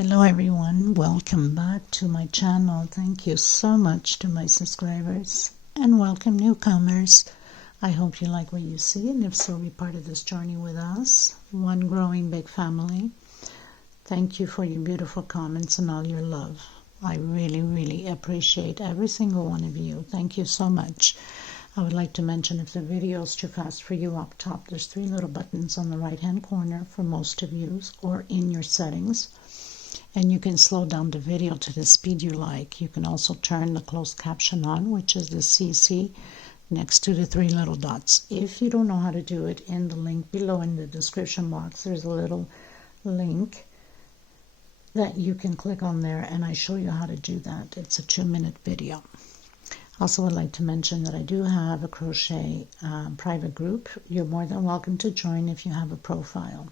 Hello everyone, welcome back to my channel. Thank you so much to my subscribers and welcome newcomers. I hope you like what you see, and if so, be part of this journey with us, one growing big family. Thank you for your beautiful comments and all your love. I really appreciate every single one of you. Thank you so much. I would like to mention, if the video is too fast for you, up top there's 3 little buttons on the right hand corner for most of you, or in your settings. And you can slow down the video to the speed you like. You can also turn the closed caption on, which is the CC next to the 3 little dots. If you don't know how to do it, in the link below in the description box, there's a little link that you can click on there, and I show you how to do that. It's a 2-minute video. Also, would like to mention that I do have a crochet private group. You're more than welcome to join if you have a profile.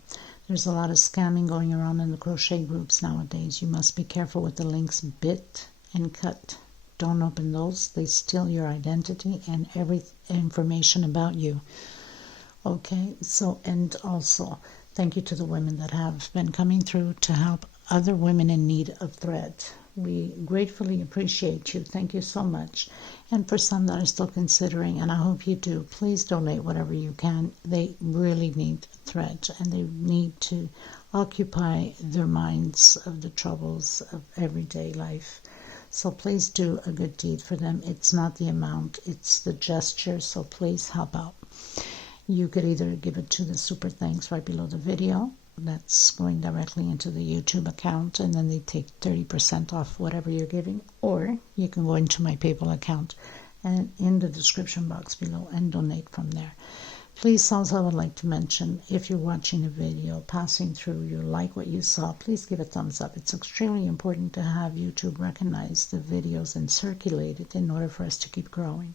There's a lot of scamming going around in the crochet groups nowadays. You must be careful with the links bit and cut. Don't open those. They steal your identity and every information about you. Okay, so, and also thank you to the women that have been coming through to help other women in need of thread. We gratefully appreciate you. Thank you so much. And for some that are still considering, and I hope you do, please donate whatever you can. They really need thread, and they need to occupy their minds of the troubles of everyday life. So please do a good deed for them. It's not the amount, it's the gesture. So please help out. You could either give it to the super thanks right below the video. That's going directly into the YouTube account, and then they take 30% off whatever you're giving, or you can go into my PayPal account and in the description box below and donate from there. Please, also, I would like to mention, if you're watching a video, passing through, you like what you saw, please give a thumbs up. It's extremely important to have YouTube recognize the videos and circulate it in order for us to keep growing.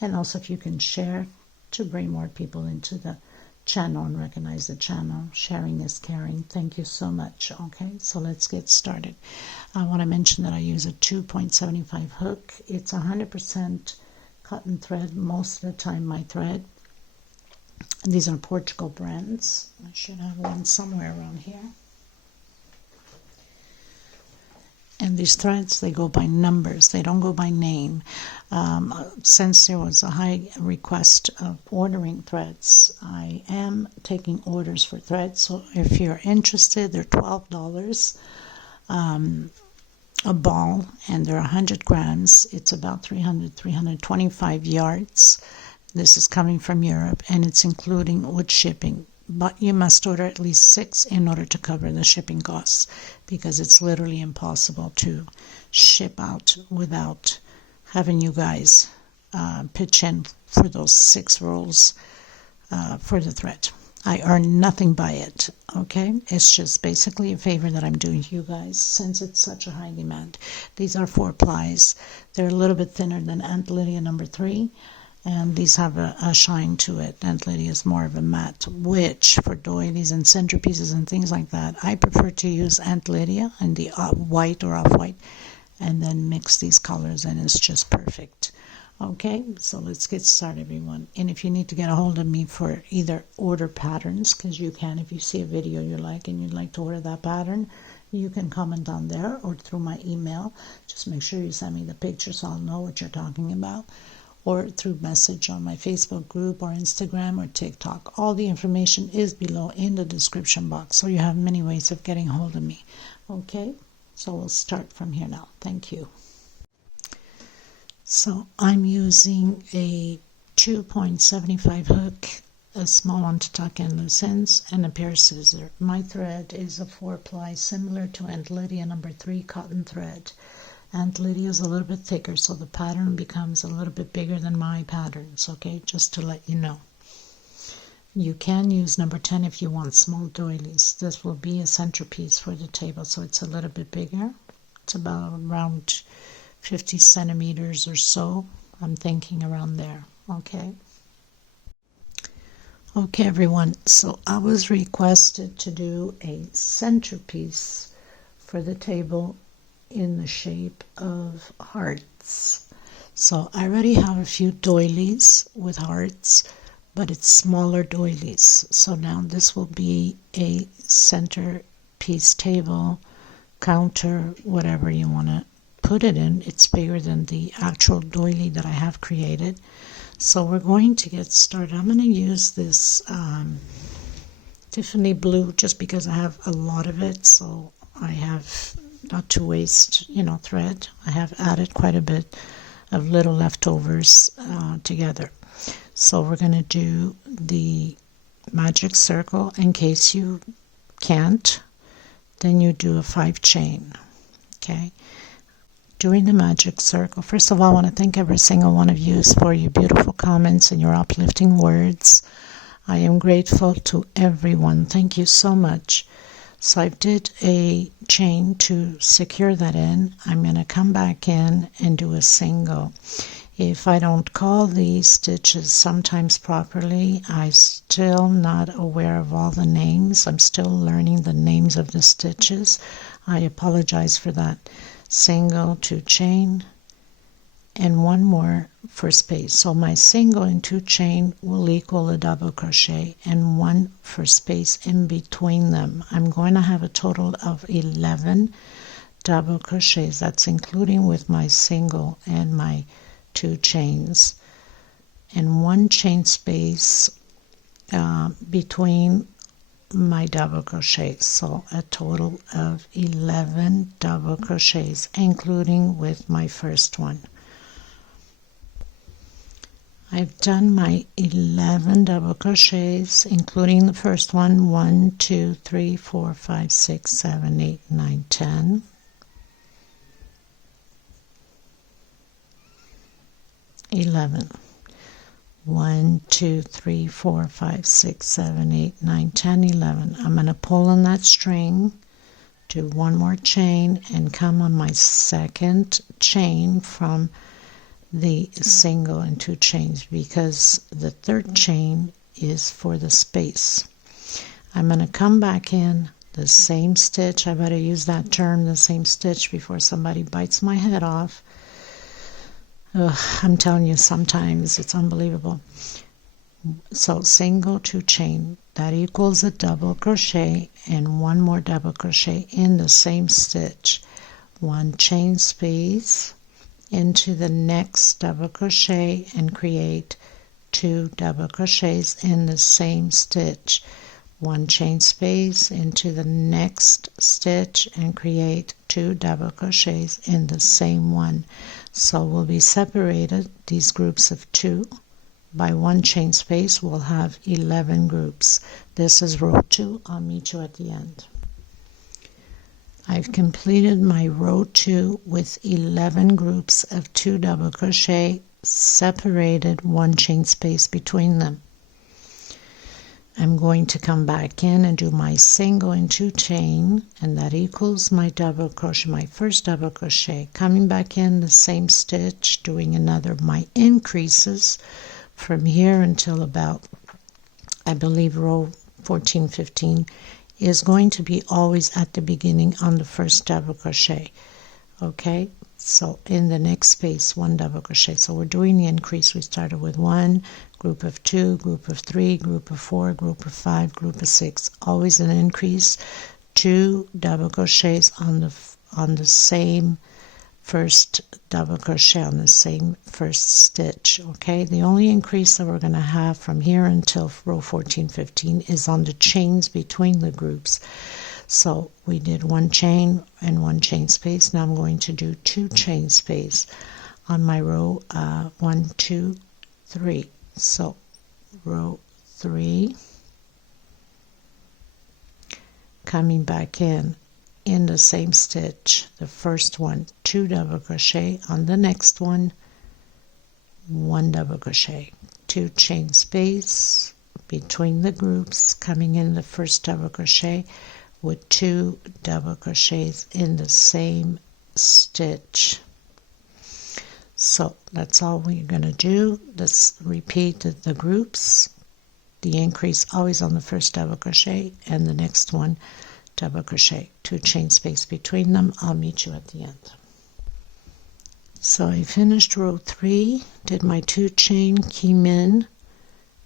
And also, if you can share to bring more people into the channel and recognize the channel. Sharing is caring. Thank you so much. Okay, so let's get started. I want to mention that I use a 2.75 hook. It's 100% cotton thread most of the time, my thread. And these are Portugal brands. I should have one somewhere around here. And these threads, they go by numbers. They don't go by name. Since there was a high request of ordering threads, I am taking orders for threads. So if you're interested, they're $12 a ball, and they're 100 grams. It's about 325 yards. This is coming from Europe, and it's including with shipping. But you must order at least 6 in order to cover the shipping costs, because it's literally impossible to ship out without having you guys pitch in for those 6 rolls for the thread. I earn nothing by it, okay? It's just basically a favor that I'm doing to you guys since it's such a high demand. These are 4 plies. They're a little bit thinner than Aunt Lydia number 3. And these have a shine to it. Aunt Lydia is more of a matte, which for doilies and centerpieces and things like that, I prefer to use Aunt Lydia in the white or off-white, and then mix these colors, and it's just perfect. Okay, so let's get started, everyone. And if you need to get a hold of me for either order patterns, because you can, if you see a video you like and you'd like to order that pattern, you can comment on there or through my email. Just make sure you send me the picture so I'll know what you're talking about, or through message on my Facebook group or Instagram or TikTok. All the information is below in the description box, so you have many ways of getting hold of me. Okay, so we'll start from here now. Thank you. So I'm using a 2.75 hook, a small one to tuck in loose ends, and a pair of scissors. My thread is a 4-ply, similar to Aunt Lydia number 3 cotton thread. Aunt Lydia is a little bit thicker, so the pattern becomes a little bit bigger than my patterns, okay, just to let you know. You can use number 10 if you want small doilies. This will be a centerpiece for the table, so it's a little bit bigger. It's about around 50 centimeters or so. I'm thinking around there, okay. Okay, everyone, so I was requested to do a centerpiece for the table in the shape of hearts. So I already have a few doilies with hearts, but it's smaller doilies. So now this will be a centerpiece table counter, whatever you want to put it in. It's bigger than the actual doily that I have created. So we're going to get started. I'm going to use this Tiffany blue just because I have a lot of it, so I have not to waste, thread. I have added quite a bit of little leftovers together. So we're going to do the magic circle. In case you can't, then you do a 5 chain. Okay. During the magic circle, first of all, I want to thank every single one of you for your beautiful comments and your uplifting words. I am grateful to everyone. Thank you so much. So I did a chain to secure that in. I'm going to come back in and do a single. If I don't call these stitches sometimes properly, I'm still not aware of all the names. I'm still learning the names of the stitches. I apologize for that. Single, 2 chain, and 1 more for space. So my single and 2 chain will equal a double crochet and 1 for space in between them. I'm going to have a total of 11 double crochets. That's including with my single and my 2 chains, and 1 chain space between my double crochets. So a total of 11 double crochets, including with my first one. I've done my 11 double crochets, including the first one. 1, 2, 3, 4, 5, 6, 7, 8, 9, 10. 11. 1, 2, 3, 4, 5, 6, 7, 8, 9, 10, 11. I'm going to pull on that string, do 1 more chain, and come on my second chain from the single and 2 chains, because the 3rd chain is for the space. I'm going to come back in the same stitch. I better use that term, the same stitch, before somebody bites my head off. Ugh, I'm telling you, sometimes it's unbelievable. So single, 2 chain, that equals a double crochet and 1 more double crochet in the same stitch. 1 chain space into the next double crochet and create 2 double crochets in the same stitch. 1 chain space into the next stitch and create 2 double crochets in the same one. So we'll be separated, these groups of 2, by 1 chain space. We'll have 11 groups. This is row 2. I'll meet you at the end. I've completed my row 2 with 11 groups of 2 double crochet, separated 1 chain space between them. I'm going to come back in and do my single and 2 chain, and that equals my double crochet, my first double crochet. Coming back in the same stitch, doing another, my increases from here until about, I believe, row 14, 15 is going to be always at the beginning on the first double crochet. Okay, so in the next space, 1 double crochet. So we're doing the increase. We started with 1, group of 2, group of 3, group of 4, group of 5, group of 6. Always an increase. 2 double crochets on the same first double crochet, on the same first stitch. Okay, the only increase that we're going to have from here until row 14, 15 is on the chains between the groups. So we did 1 chain and 1 chain space. Now I'm going to do 2 chain space on my row 1, 2, 3. So row 3, coming back in the same stitch, the first one, 2 double crochet, on the next one, 1 double crochet, 2 chain space between the groups, coming in the first double crochet with 2 double crochets in the same stitch. So that's all we're going to do. Let's repeat the groups. The increase always on the first double crochet, and the next one double crochet, 2 chain space between them. I'll meet you at the end. So I finished row 3, did my 2 chain, came in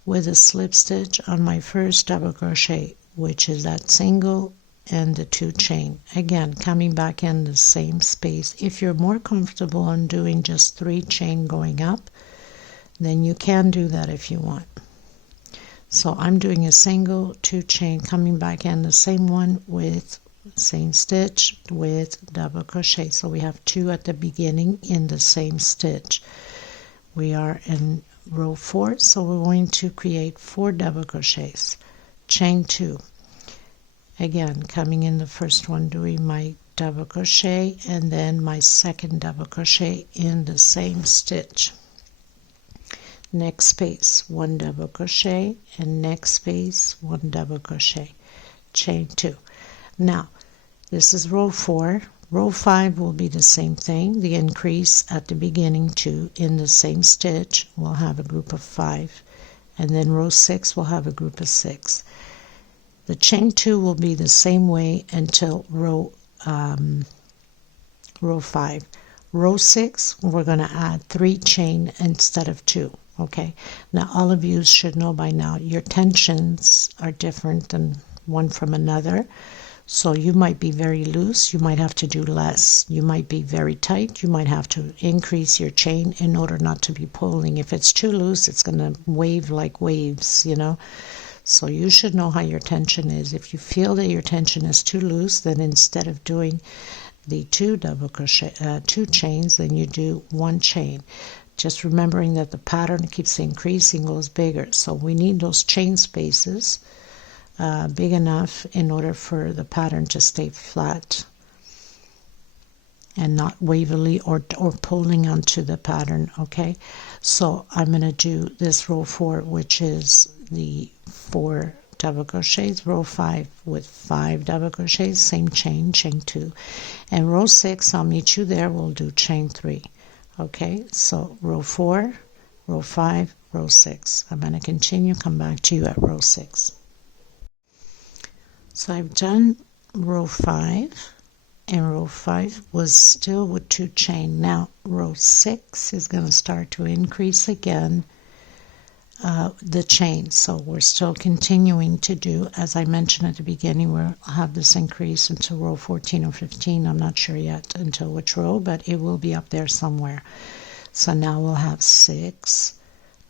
with a slip stitch on my first double crochet, which is that single and the 2 chain. Again, coming back in the same space. If you're more comfortable on doing just 3 chain going up, then you can do that if you want. So I'm doing a single 2 chain, coming back in the same one with same stitch with double crochet. So we have 2 at the beginning in the same stitch. We are in row 4, so we're going to create 4 double crochets. Chain 2. Again, coming in the first one, doing my double crochet and then my second double crochet in the same stitch. Next space, 1 double crochet, and next space, 1 double crochet. Chain 2. Now, this is row 4. Row 5 will be the same thing. The increase at the beginning 2 in the same stitch. We'll have a group of 5. And then row 6 will have a group of 6. The chain 2 will be the same way until row 5. Row 6, we're going to add 3 chain instead of 2. Okay, now all of you should know by now your tensions are different than one from another. So you might be very loose, you might have to do less. You might be very tight, you might have to increase your chain in order not to be pulling. If it's too loose, it's going to wave like waves, you know. So you should know how your tension is. If you feel that your tension is too loose, then instead of doing the 2 double crochet, 2 chains, then you do 1 chain. Just remembering that the pattern keeps increasing, goes bigger. So we need those chain spaces big enough in order for the pattern to stay flat and not wavily or pulling onto the pattern. Okay, so I'm going to do this row 4, which is the 4 double crochets, row 5 with 5 double crochets, same chain, chain 2, and row 6, I'll meet you there, we'll do chain 3. Okay, so row 4, row 5, row 6. I'm going to continue, come back to you at row 6. So I've done row 5, and row 5 was still with 2 chain. Now row 6 is going to start to increase again the chain. So we're still continuing to do, as I mentioned at the beginning, we'll have this increase until row 14 or 15. I'm not sure yet until which row, but it will be up there somewhere. So now we'll have 6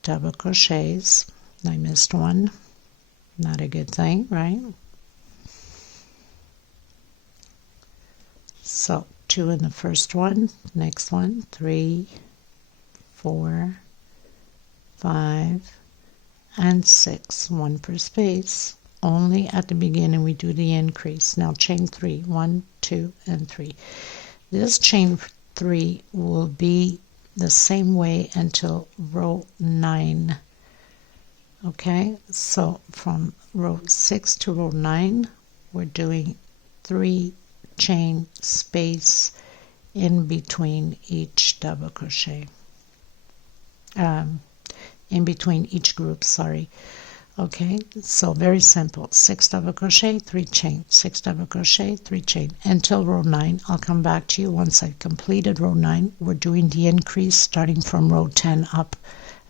double crochets. I missed one. Not a good thing, right? So 2 in the first one, next one, 3, 4, 5, and 6, 1 per space. Only at the beginning we do the increase. Now chain 3, 1, 2, and 3. This chain 3 will be the same way until row 9. Okay, so from row 6 to row 9, we're doing 3 chain space in between each double crochet. In between each group, sorry. Okay, so very simple. 6 double crochet, 3 chain, 6 double crochet, 3 chain until row 9. I'll come back to you once I've completed row 9. We're doing the increase starting from row 10 up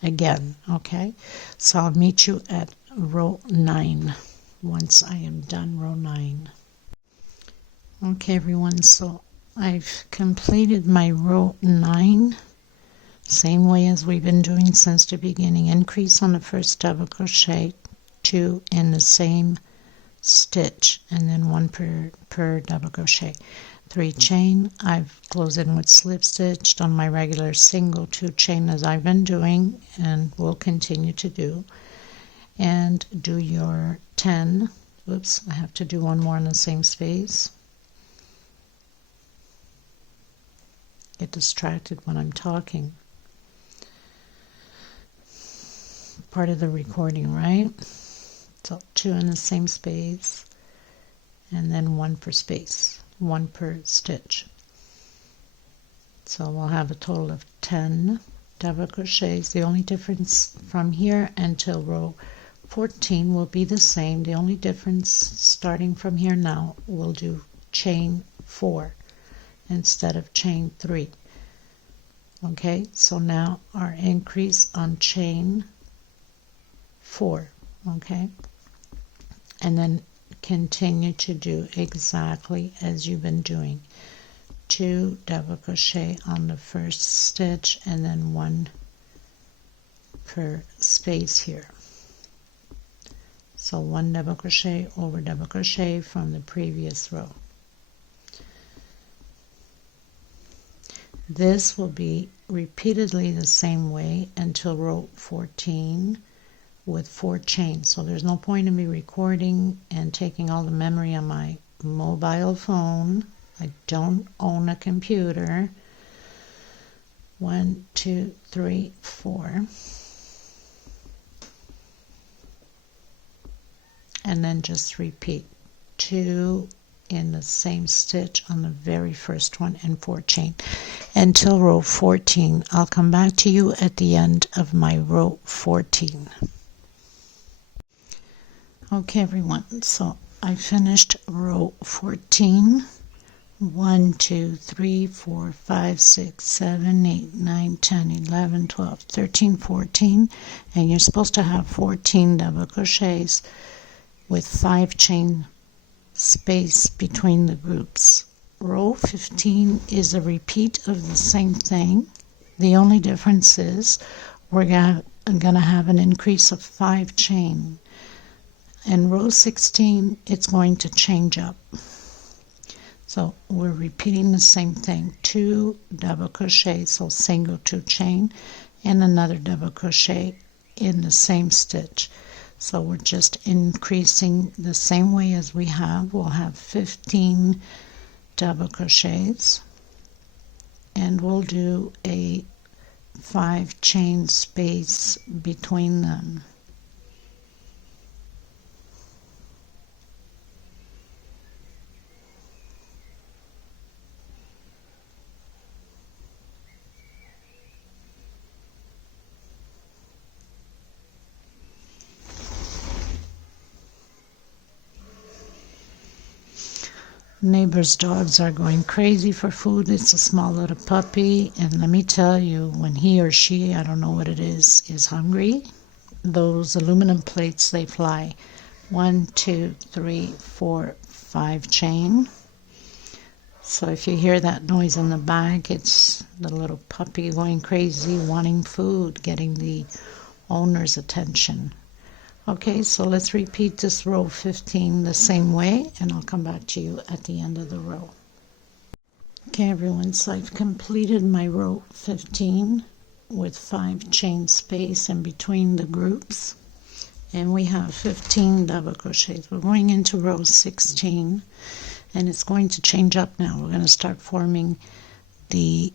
again. Okay, so I'll meet you at row 9 once I am done row 9. Okay everyone, so I've completed my row 9. Same way as we've been doing since the beginning. Increase on the first double crochet, 2 in the same stitch, and then 1 per double crochet. 3 chain. I've closed in with slip stitched on my regular single 2 chain as I've been doing and will continue to do. And do your 10. Oops, I have to do one more in the same space. Get distracted when I'm talking. Part of the recording, right? So 2 in the same space, and then 1 per space, 1 per stitch. So we'll have a total of 10 double crochets. The only difference from here until row 14 will be the same. The only difference starting from here now, we'll do chain 4 instead of chain 3. Okay, so now our increase on chain 4, okay, and then continue to do exactly as you've been doing. 2 double crochet on the first stitch and then 1 per space here. So 1 double crochet over double crochet from the previous row. This will be repeatedly the same way until row 14 with 4 chains. So there's no point in me recording and taking all the memory on my mobile phone. I don't own a computer. 1, 2, 3, 4. And then just repeat 2 in the same stitch on the very first one and 4 chain until row 14. I'll come back to you at the end of my row 14. Okay everyone, so I finished row 14. 1, 2, 3, 4, 5, 6, 7, 8, 9, 10, 11, 12, 13, 14, and you're supposed to have 14 double crochets with 5 chain space between the groups. Row 15 is a repeat of the same thing. The only difference is we're going to have an increase of 5 chain. In row 16 it's going to change up. So we're repeating the same thing. 2 double crochet, so single 2 chain, and another double crochet in the same stitch. So we're just increasing the same way as we have. We'll have 15 double crochets and we'll do a 5 chain space between them. Neighbor's dogs are going crazy for food. It's a small little puppy, and let me tell you, when he or she, I don't know what it is hungry, those aluminum plates, they fly. 1, 2, 3, 4, 5 chain. So if you hear that noise in the back, it's the little puppy going crazy, wanting food, getting the owner's attention. Okay, so let's repeat this row 15 the same way, and I'll come back to you at the end of the row. Okay, everyone, so I've completed my row 15 with 5 chain space in between the groups, and we have 15 double crochets. We're going into row 16, and it's going to change up now. We're going to start forming the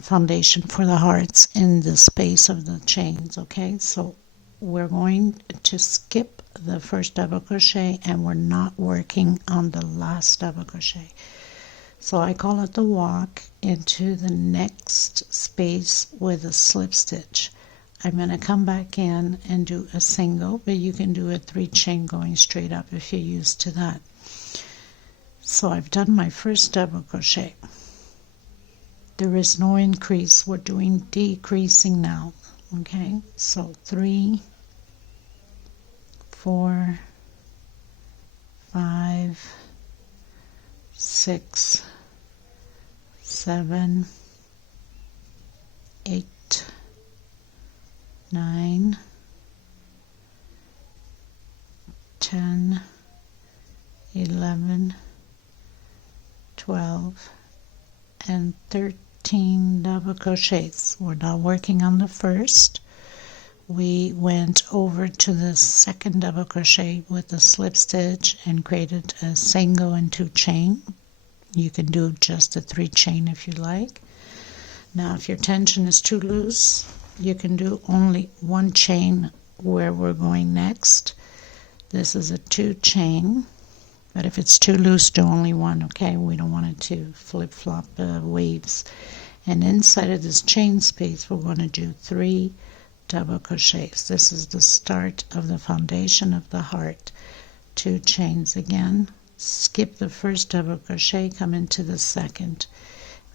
foundation for the hearts in the space of the chains. Okay, so we're going to skip the first double crochet and we're not working on the last double crochet. So I call it the walk into the next space with a slip stitch. I'm going to come back in and do a single, but you can do a 3 chain going straight up if you're used to that. So I've done my first double crochet. There is no increase. We're doing decreasing now. Okay, so 3, 4, 5, 6, 7, 8, 9, 10, 11, 12, and 13 double crochets. We're not working on the first. We went over to the second double crochet with the slip stitch and created a single and 2 chain. You can do just a 3 chain if you like. Now if your tension is too loose, you can do only 1 chain where we're going next. This is a 2 chain, but if it's too loose, do only 1. Okay, we don't want it to flip-flop waves. And inside of this chain space, we're going to do 3 double crochets. This is the start of the foundation of the heart. 2 chains again, skip the first double crochet, come into the second,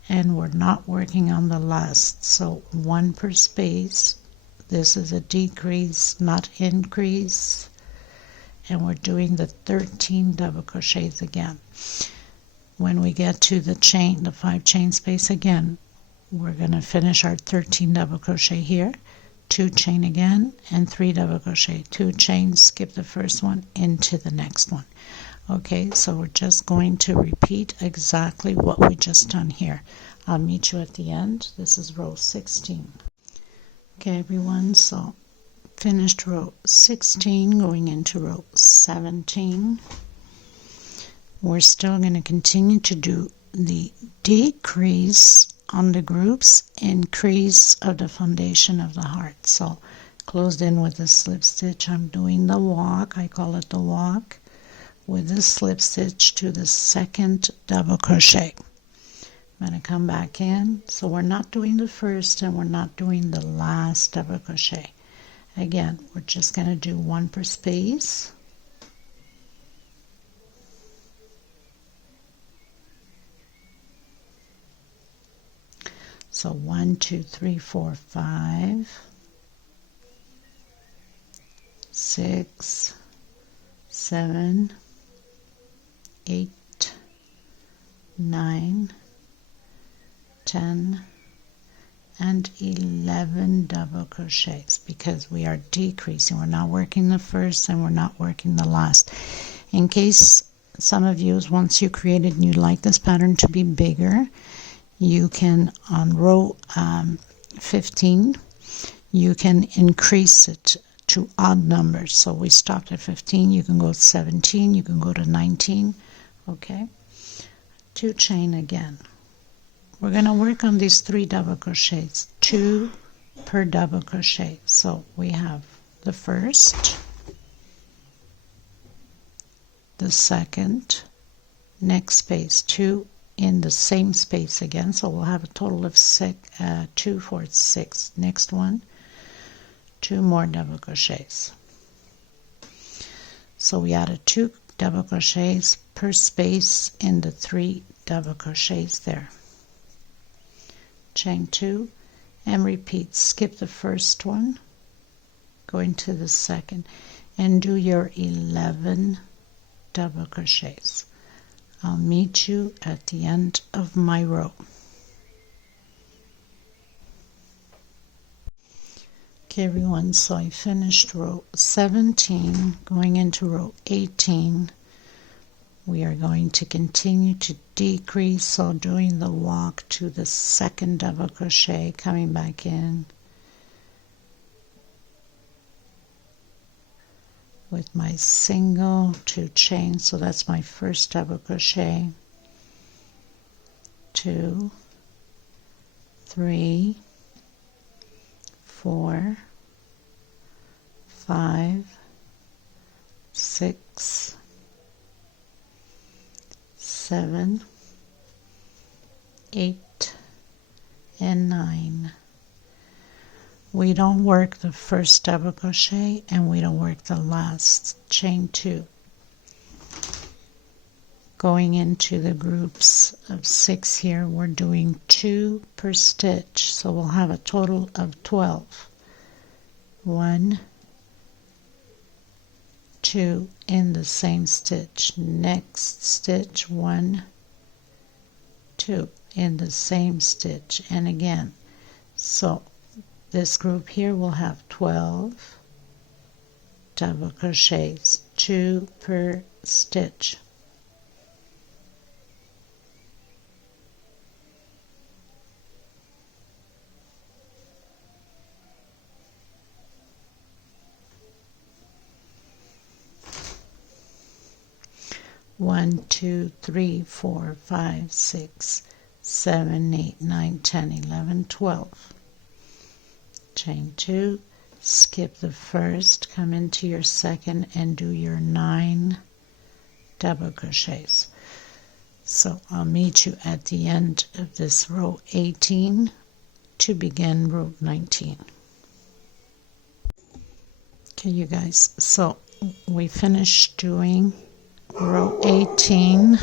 and we're not working on the last, so 1 per space. This is a decrease, not increase, and we're doing the 13 double crochets again. When we get to the chain, the 5 chain space again, we're going to finish our 13 double crochet here, 2 chain again, and 3 double crochet, 2 chains, skip the first one into the next one. Okay, so we're just going to repeat exactly what we just done here. I'll meet you at the end. This is row 16. Okay, everyone, so finished row 16, going into row 17. We're still going to continue to do the decrease on the groups, increase of the foundation of the heart. So closed in with a slip stitch, I'm doing the walk, I call it the walk, with a slip stitch to the second double crochet. I'm going to come back in, so we're not doing the first and we're not doing the last double crochet. Again, we're just going to do 1 per space. So 1, 2, 3, 4, 5, 6, 7, 8, 9, 10, and 11 double crochets, because we are decreasing. We're not working the first and we're not working the last. In case some of you, once you created and you like this pattern to be bigger, you can, on row 15, you can increase it to odd numbers. So we stopped at 15, you can go to 17, you can go to 19. Okay, 2 chain again. We're going to work on these 3 double crochets, 2 per double crochet. So we have the first, the second, next space, 2 in the same space again. So we'll have a total of 2, 4, 6. Next one, 2 more double crochets. So we added 2 double crochets per space in the 3 double crochets there. Chain 2 and repeat. Skip the first one, go into the second, and do your 11 double crochets. I'll meet you at the end of my row. Okay, everyone, so I finished row 17, going into row 18. We are going to continue to decrease, so doing the walk to the second double crochet, coming back in with my single 2 chains. So that's my first double crochet, 2, 3, 4, 5, 6, 7, 8, and 9. We don't work the first double crochet and we don't work the last. Chain 2. Going into the groups of 6 here, we're doing 2 per stitch, so we'll have a total of 12. 1, 2 in the same stitch. Next stitch, 1, 2 in the same stitch, and again. So this group here will have 12 double crochets, 2 per stitch. One, 2, 3, 4, 5, 6, 7, 8, 9, 10, 11, 12. Chain 2, skip the first, come into your second and do your 9 double crochets. So I'll meet you at the end of this row 18 to begin row 19. Okay, you guys, so we finished doing row 18,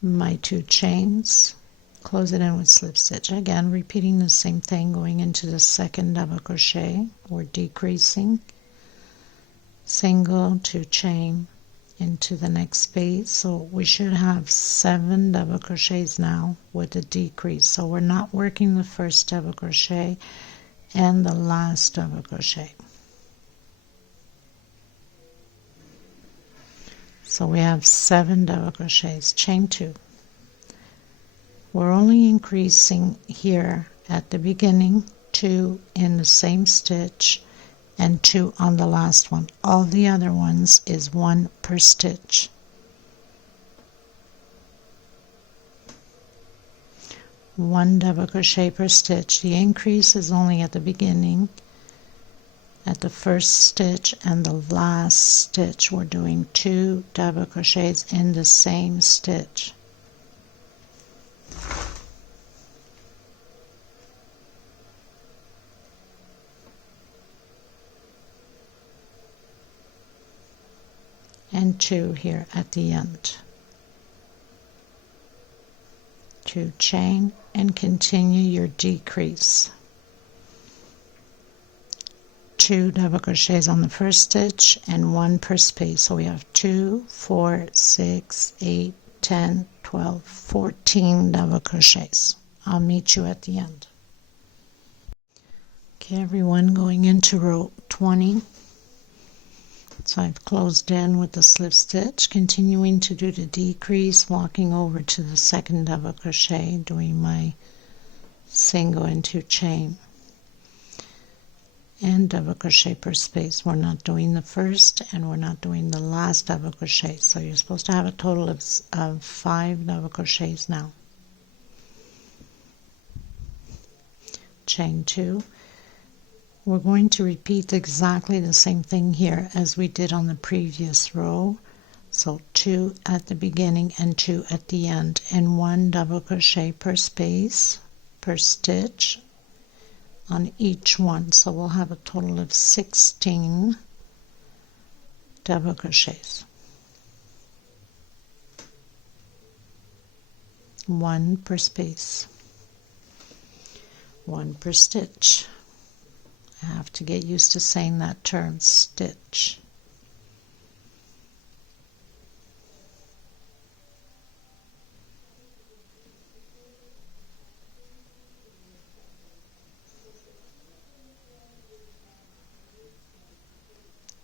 my 2 chains, close it in with slip stitch. Again, repeating the same thing, going into the second double crochet. We're decreasing, single, 2 chain into the next space. So we should have 7 double crochets now with a decrease. So we're not working the first double crochet and the last double crochet. So we have 7 double crochets, chain 2. We're only increasing here at the beginning, 2 in the same stitch and 2 on the last one. All the other ones is 1 per stitch. One double crochet per stitch. The increase is only at the beginning, at the first stitch and the last stitch. We're doing 2 double crochets in the same stitch. And 2 here at the end. 2 chain and continue your decrease. 2 double crochets on the first stitch and 1 per space. So we have 2, 4, 6, 8, 10, 12, 14 double crochets. I'll meet you at the end. Okay, everyone, going into row 20. So I've closed in with the slip stitch, continuing to do the decrease, walking over to the second double crochet, doing my single and 2 chain and double crochet per space. We're not doing the first and we're not doing the last double crochet. So you're supposed to have a total of 5 double crochets now. Chain 2. We're going to repeat exactly the same thing here as we did on the previous row. So 2 at the beginning and 2 at the end, and 1 double crochet per space, per stitch on each one. So we'll have a total of 16 double crochets. 1 per space, 1 per stitch. I have to get used to saying that term, stitch.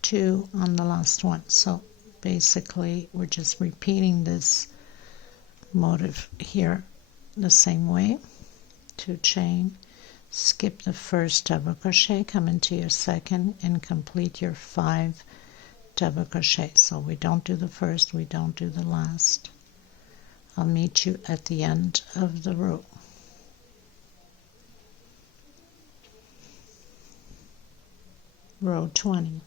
Two on the last one. So basically we're just repeating this motif here the same way. 2 chain. Skip the first double crochet, come into your second and complete your 5 double crochets. So we don't do the first, we don't do the last. I'll meet you at the end of the row. Row 20.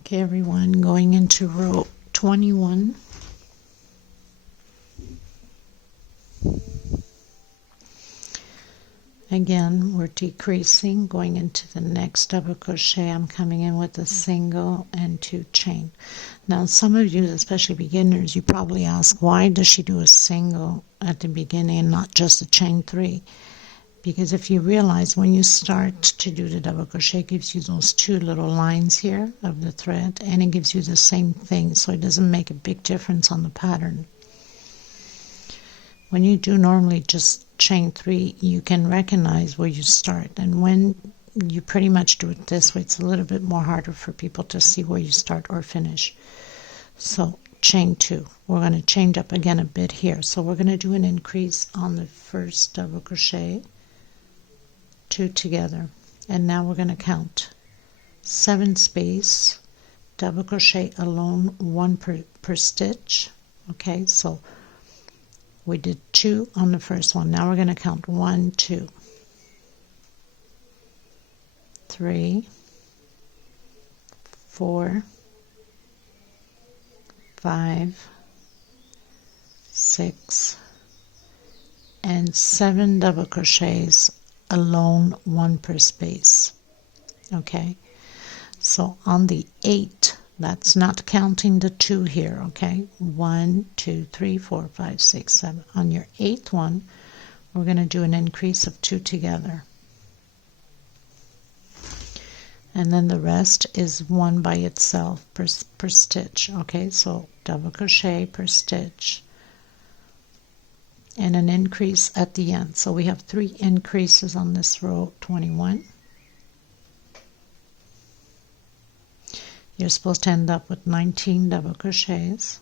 Okay, everyone, going into row 21. Again, we're decreasing, going into the next double crochet. I'm coming in with a single and 2 chain. Now, some of you, especially beginners, you probably ask, why does she do a single at the beginning and not just a chain 3? Because if you realize when you start to do the double crochet, it gives you those 2 little lines here of the thread, and it gives you the same thing, so it doesn't make a big difference on the pattern. When you do normally just chain 3, you can recognize where you start, and when you pretty much do it this way, it's a little bit more harder for people to see where you start or finish. So chain 2, we're going to change up again a bit here. So we're going to do an increase on the first double crochet, 2 together, and now we're going to count 7 space, double crochet alone, 1 per stitch. Okay, so we did 2 on the first one. Now we're going to count 1, 2, 3, 4, 5, 6, and 7 double crochets alone, 1 per space. Okay, so on the 8, that's not counting the 2 here, okay? 1, 2, 3, 4, 5, 6, 7. On your 8th one, we're going to do an increase of 2 together. and then the rest is one by itself per stitch. Okay, so double crochet per stitch and an increase at the end. So we have 3 increases on this row 21. You're supposed to end up with 19 double crochets.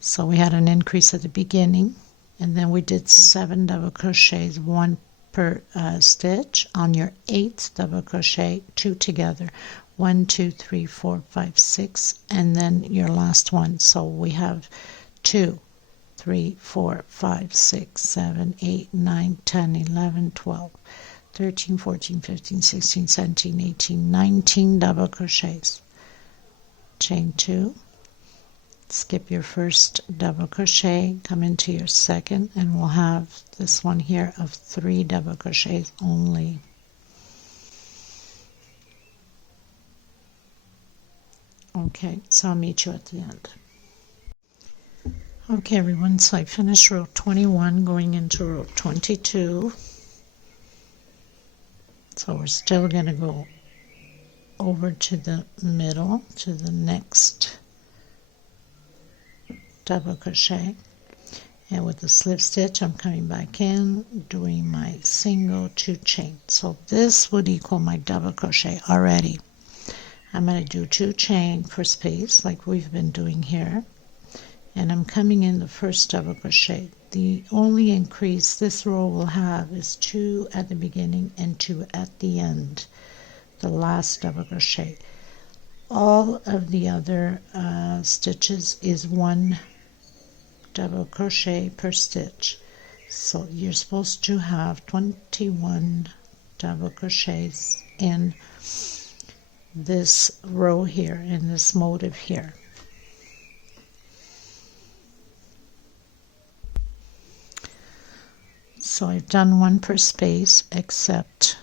So we had an increase at the beginning, and then we did 7 double crochets, 1 per stitch. On your 8th double crochet, 2 together, 1 2 3 4 5 6, and then your last one. So we have 2 3 4 5 6 7 8 9 10 11 12 13 14 15 16 17 18 19 double crochets. Chain 2, skip your first double crochet, come into your second, and we'll have this one here of 3 double crochets only. Okay, so I'll meet you at the end. Okay everyone, so I finished row 21 going into row 22. So we're still going to go over to the middle, to the next double crochet, and with the slip stitch I'm coming back in, doing my single 2 chain. So this would equal my double crochet already. I'm going to do 2 chain per space like we've been doing here, and I'm coming in the first double crochet. The only increase this row will have is 2 at the beginning and 2 at the end, the last double crochet. All of the other stitches is 1 double crochet per stitch. So you're supposed to have 21 double crochets in this row here, in this motif here. So I've done 1 per space except,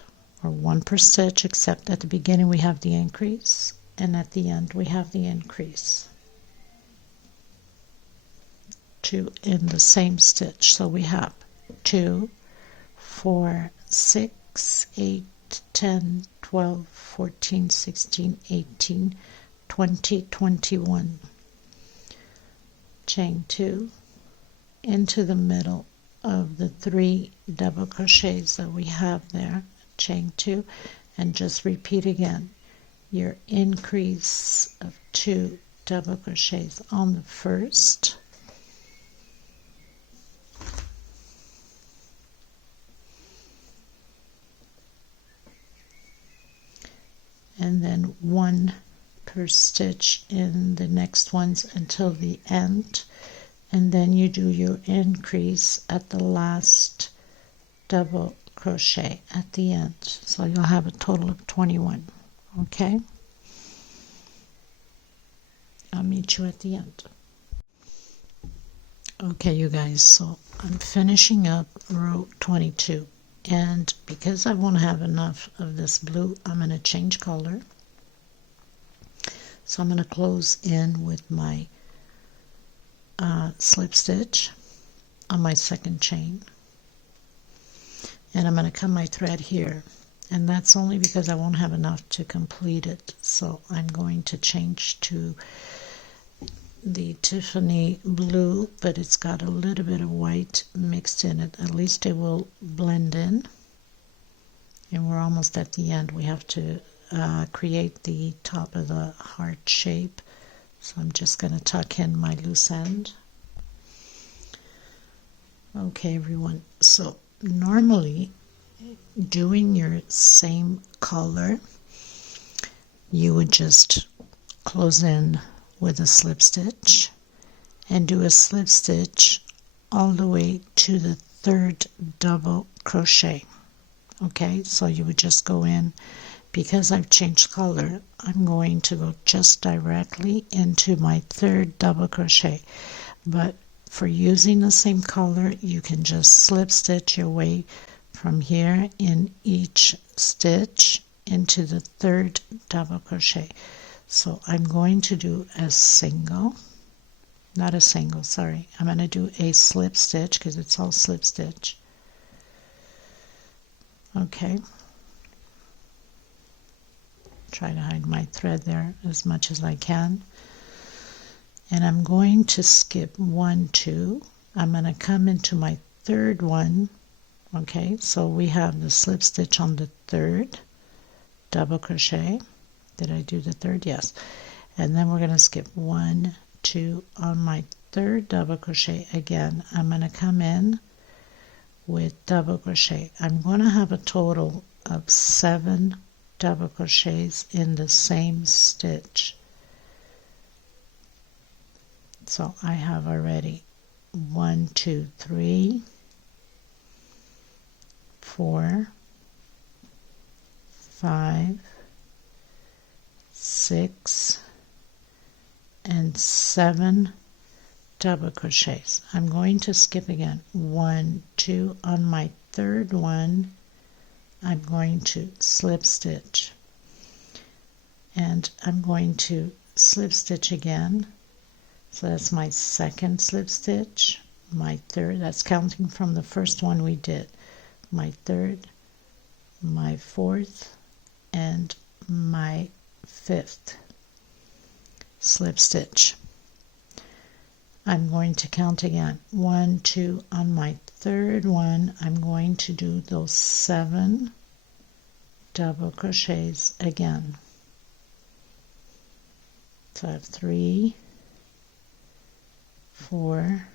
or 1 per stitch, except at the beginning we have the increase and at the end we have the increase. 2 in the same stitch. So we have 2, 4, 6, 8, 10, 12, 14, 16, 18, 20, 21. Chain 2 into the middle of the 3 double crochets that we have there, chain 2, and just repeat again your increase of 2 double crochets on the first, and then 1 per stitch in the next ones until the end, and then you do your increase at the last double crochet at the end. So you'll have a total of 21. Okay, I'll meet you at the end. Okay you guys, so I'm finishing up row 22, and because I won't have enough of this blue, I'm going to change color. So I'm going to close in with my slip stitch on my second chain, and I'm going to cut my thread here, and that's only because I won't have enough to complete it. So I'm going to change to the Tiffany blue, but it's got a little bit of white mixed in it. At least it will blend in, and we're almost at the end. We have to create the top of the heart shape. So I'm just going to tuck in my loose end. Okay everyone, so normally doing your same color, you would just close in with a slip stitch and do a slip stitch all the way to the 3rd double crochet. Okay, so you would just go in. Because I've changed color, I'm going to go just directly into my 3rd double crochet. But for using the same color, you can just slip stitch your way from here in each stitch into the 3rd double crochet. So I'm going to do a single, not a single, sorry. I'm going to do a slip stitch because it's all slip stitch. Okay. Try to hide my thread there as much as I can. And I'm going to skip 1, 2. I'm going to come into my third one. Okay, so we have the slip stitch on the third, double crochet. Did I do the third? Yes. And then we're going to skip 1, 2 on my third double crochet. Again, I'm going to come in with double crochet. I'm going to have a total of 7 double crochets in the same stitch. So I have already 1, 2, 3, 4, 5, 6, and 7 double crochets. I'm going to skip again 1, 2 on my third one. I'm going to slip stitch, and I'm going to slip stitch again. So that's my second slip stitch, my third, that's counting from the first one we did, my third, my fourth, and my fifth slip stitch. I'm going to count again, 1, 2 on my third one. I'm going to do those 7 double crochets again. So I have 3, 4,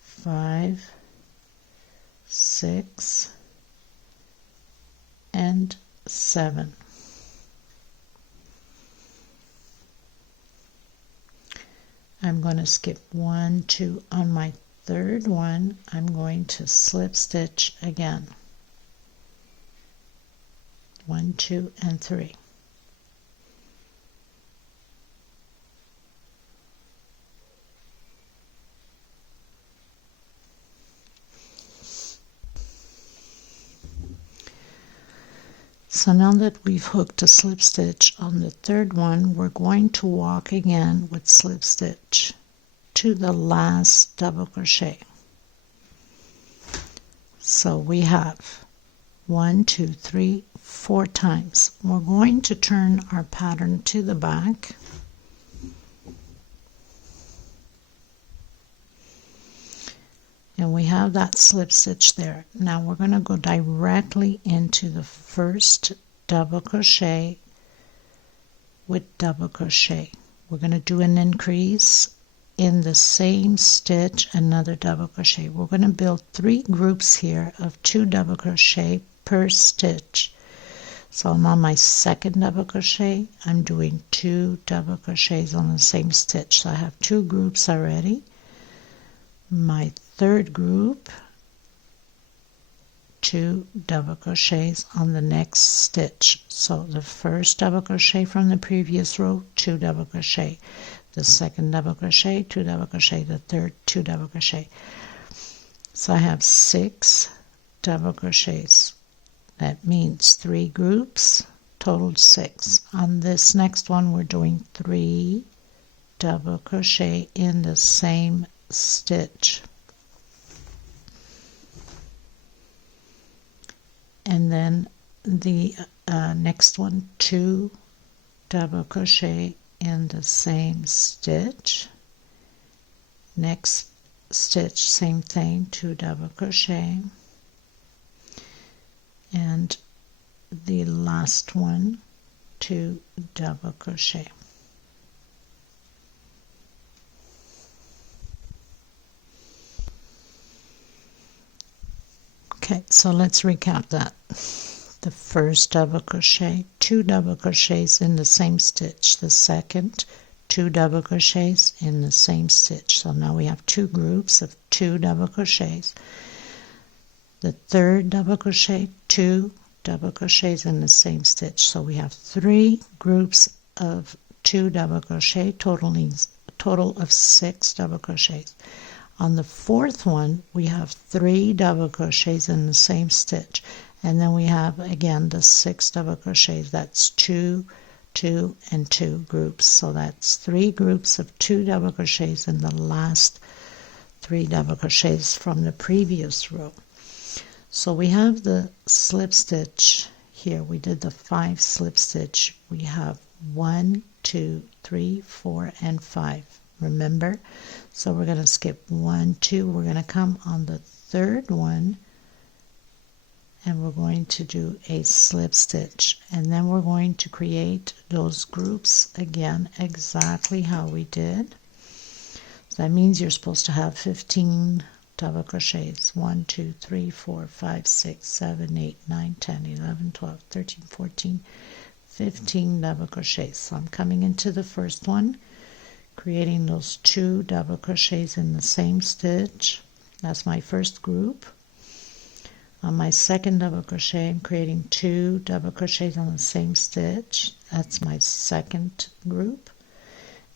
5, 6, and 7. I'm going to skip 1, 2 on my third one. I'm going to slip stitch again. 1, 2, and 3. So now that we've hooked a slip stitch on the third one, we're going to walk again with slip stitch to the last double crochet. So we have 1, 2, 3, 4 times. We're going to turn our pattern to the back. And we have that slip stitch there. Now we're going to go directly into the first double crochet with double crochet. We're going to do an increase in the same stitch, another double crochet. We're going to build 3 groups here of 2 double crochet per stitch. So I'm on my second double crochet. I'm doing 2 double crochets on the same stitch. So I have 2 groups already. My third group, 2 double crochets on the next stitch. So the first double crochet from the previous row, 2 double crochet. The second double crochet, 2 double crochet. The third, 2 double crochet. So I have 6 double crochets. That means 3 groups, total 6. On this next one, we're doing 3 double crochet in the same stitch. And then the next one, 2 double crochet in the same stitch. Next stitch, same thing, 2 double crochet. And the last one, 2 double crochet. Okay, so let's recap that. The first double crochet, 2 double crochets in the same stitch. The second, 2 double crochets in the same stitch. So now we have 2 groups of 2 double crochets. The third double crochet, 2 double crochets in the same stitch. So we have 3 groups of 2 double crochet, total of 6 double crochets. On the fourth one, we have 3 double crochets in the same stitch, and then we have again the 6 double crochets. That's 2, 2, and 2 groups. So that's 3 groups of 2 double crochets in the last 3 double crochets from the previous row. So we have the slip stitch here we did the 5 slip stitch. We have 1, 2, 3, 4, and 5. Remember? So we're going to skip 1, 2. We're going to come on the third one, and we're going to do a slip stitch, and then we're going to create those groups again exactly how we did. So that means you're supposed to have 15 double crochets. 1, 2, 3, 4, 5, 6, 7, 8, 9, 10, 11, 12, 13, 14, 15 double crochets. So I'm coming into the first one, creating those 2 double crochets in the same stitch. That's my first group. On my second double crochet, I'm creating 2 double crochets on the same stitch. That's my second group.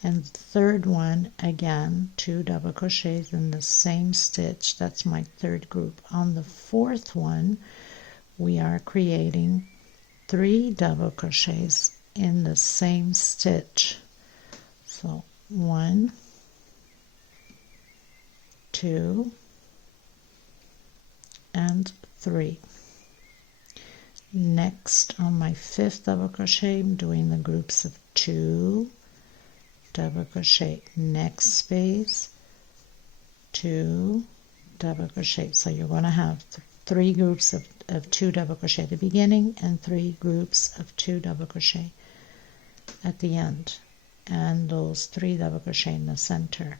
And the third one, again, 2 double crochets in the same stitch. That's my third group. On the fourth one, we are creating 3 double crochets in the same stitch. So 1, 2, and 3. Next, on my fifth double crochet, I'm doing the groups of 2 double crochet, next space, 2 double crochet. So you're going to have 3 groups of 2 double crochet at the beginning and 3 groups of 2 double crochet at the end, and those 3 double crochet in the center.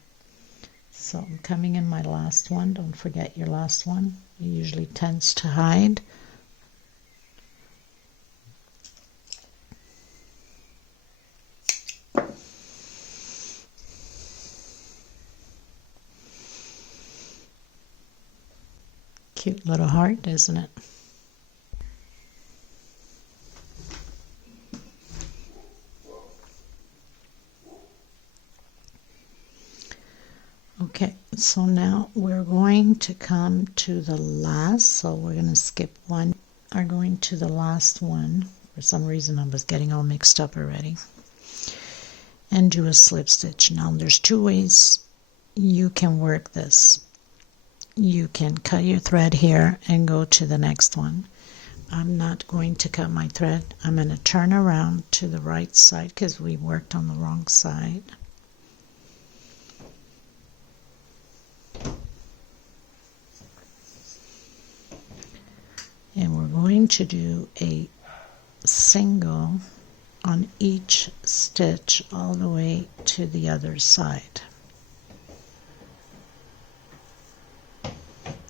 So I'm coming in my last one. Don't forget your last one. It usually tends to hide. Cute little heart, isn't it? Okay, so now we're going to come to the last, so we're going to skip one, are going to the last one. For some reason I was getting all mixed up already. And do a slip stitch. Now there's 2 ways you can work this. You can cut your thread here and go to the next one. I'm not going to cut my thread. I'm going to turn around to the right side because we worked on the wrong side. And we're going to do a single on each stitch all the way to the other side.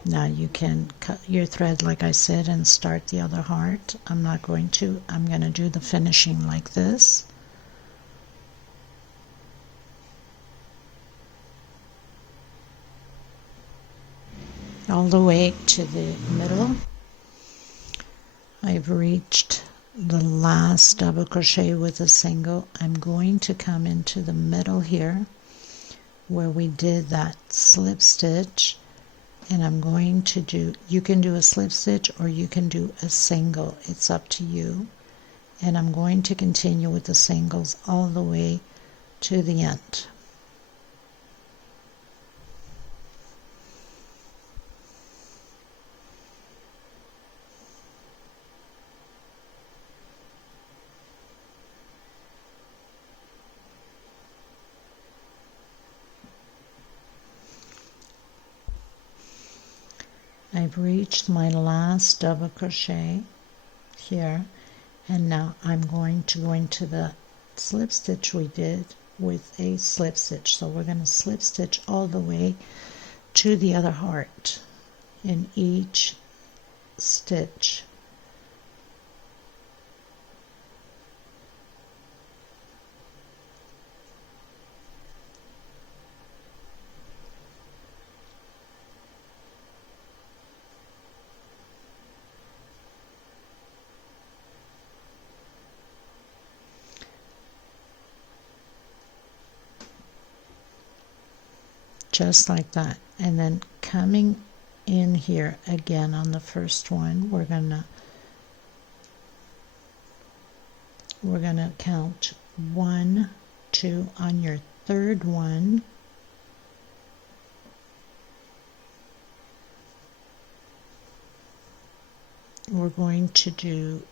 Now you can cut your thread like I said and start the other heart. I'm not going to. I'm going to do the finishing like this. All the way to the middle. I've reached the last double crochet with a single. I'm going to come into the middle here where we did that slip stitch, and I'm going to do, you can do a slip stitch or you can do a single, it's up to you. And I'm going to continue with the singles all the way to the end. I've reached my last double crochet here, and now I'm going to go into the slip stitch we did with a slip stitch. So we're going to slip stitch all the way to the other heart in each stitch. Just like that. And then coming in here again on the first one, we're gonna count 1, 2 on your third one. We're going to do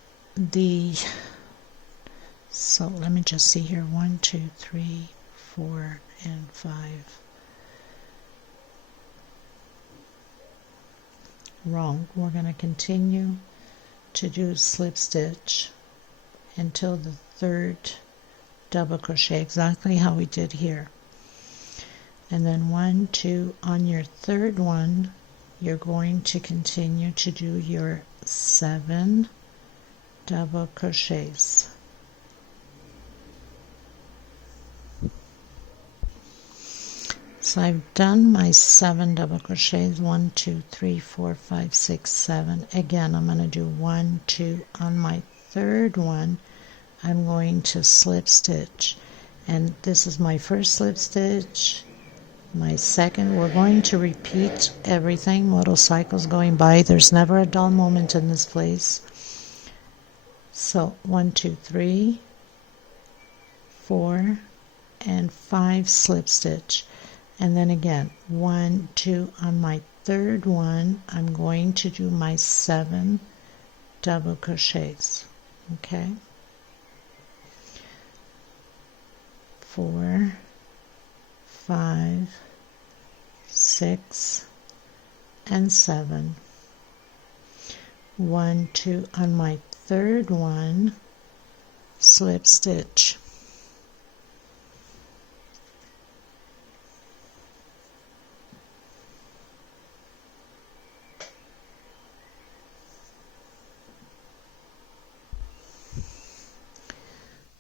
so let me just see here, 1, 2, 3, 4, and 5. Wrong. We're going to continue to do slip stitch until the third double crochet, exactly how we did here. And then 1, 2, on your third one, you're going to continue to do your 7 double crochets. So I've done my 7 double crochets, 1, 2, 3, 4, 5, 6, 7. Again, I'm going to do 1, 2. On my third one, I'm going to slip stitch. And this is my first slip stitch, my second. We're going to repeat everything, little cycles going by. There's never a dull moment in this place. So 1, 2, 3, 4, and 5 slip stitch. And then again, 1, 2, on my third one, I'm going to do my 7 double crochets. Okay? 4, 5, 6, and 7. 1, 2, on my third one, slip stitch.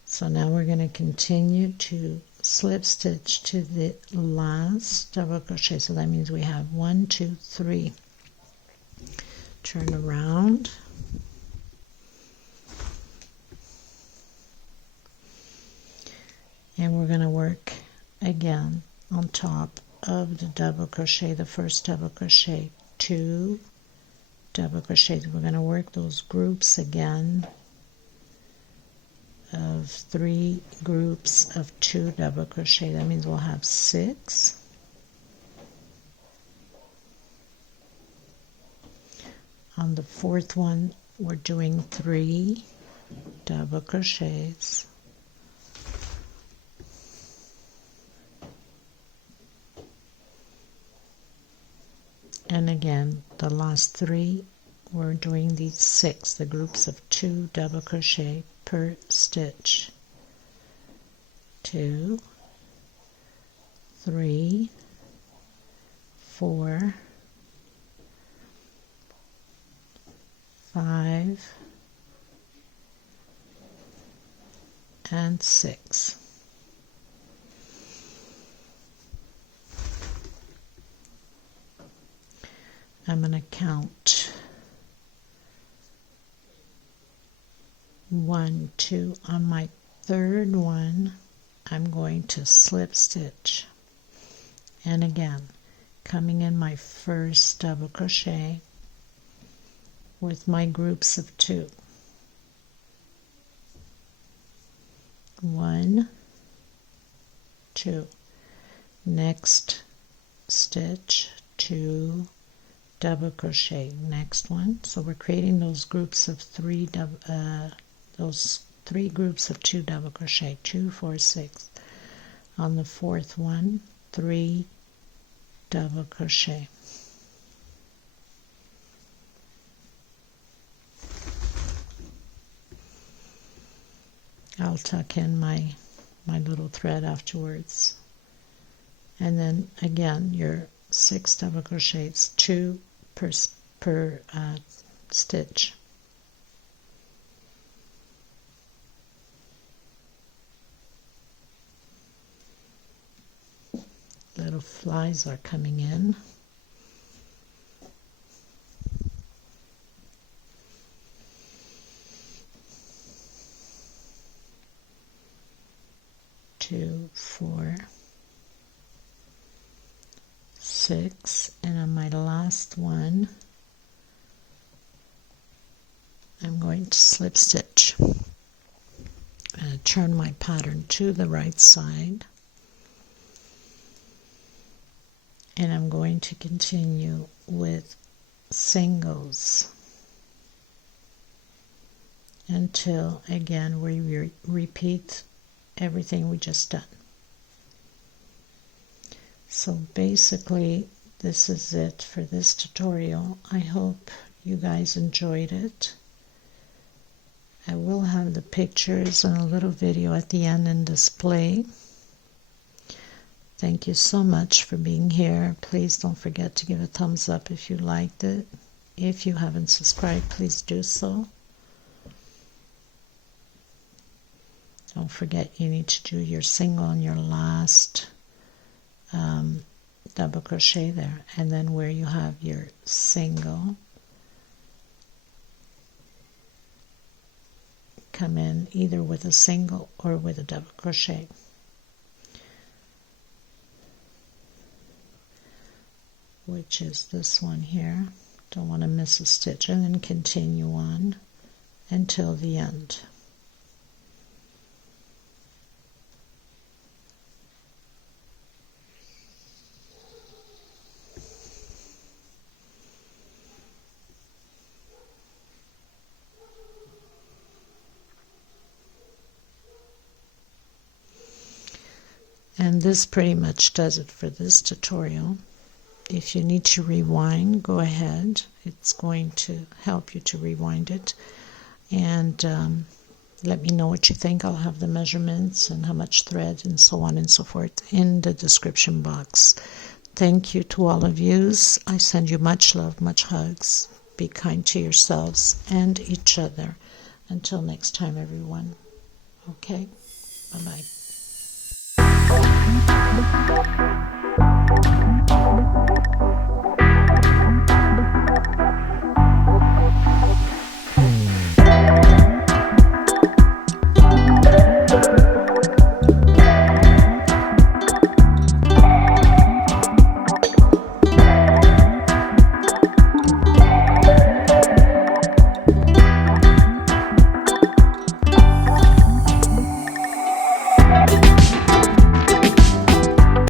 So now we're going to continue to slip stitch to the last double crochet. So that means we have 1, 2, 3. Turn around. And we're going to work again on top of the double crochet, the first double crochet, 2 double crochets. We're going to work those groups again of 3 groups of 2 double crochet. That means we'll have 6. On the fourth one, we're doing 3 double crochets. And again, the last 3, we're doing these 6, the groups of 2 double crochet per stitch. 2, 3, 4, 5, and 6. I'm going to count 1, 2. On my third one, I'm going to slip stitch. And again, coming in my first double crochet with my groups of 2. 1, 2. Next stitch, 2 double crochet. Next one. So we're creating those groups of 3 those 3 groups of 2 double crochet, 2, 4, 6. On the fourth one, 3 double crochet. I'll tuck in my little thread afterwards. And then again, your 6 double crochets, 2 per stitch. Little flies are coming in. Two, 4, 6, and on my last one, I'm going to slip stitch. I'm going to turn my pattern to the right side, and I'm going to continue with singles until again we repeat everything we just done. So basically this is it for this tutorial. I hope you guys enjoyed it. I will have the pictures and a little video at the end in display. Thank you so much for being here. Please don't forget to give a thumbs up if you liked it. If you haven't subscribed, please do so. Don't forget you need to do your single on your last double crochet there, and then where you have your single, come in either with a single or with a double crochet. Which is this one here. Don't want to miss a stitch, and then continue on until the end. And this pretty much does it for this tutorial. If you need to rewind, go ahead. It's going to help you to rewind it. And let me know what you think. I'll have the measurements and how much thread and so on and so forth in the description box. Thank you to all of you. I send you much love, much hugs. Be kind to yourselves and each other. Until next time, everyone. Okay? Bye-bye.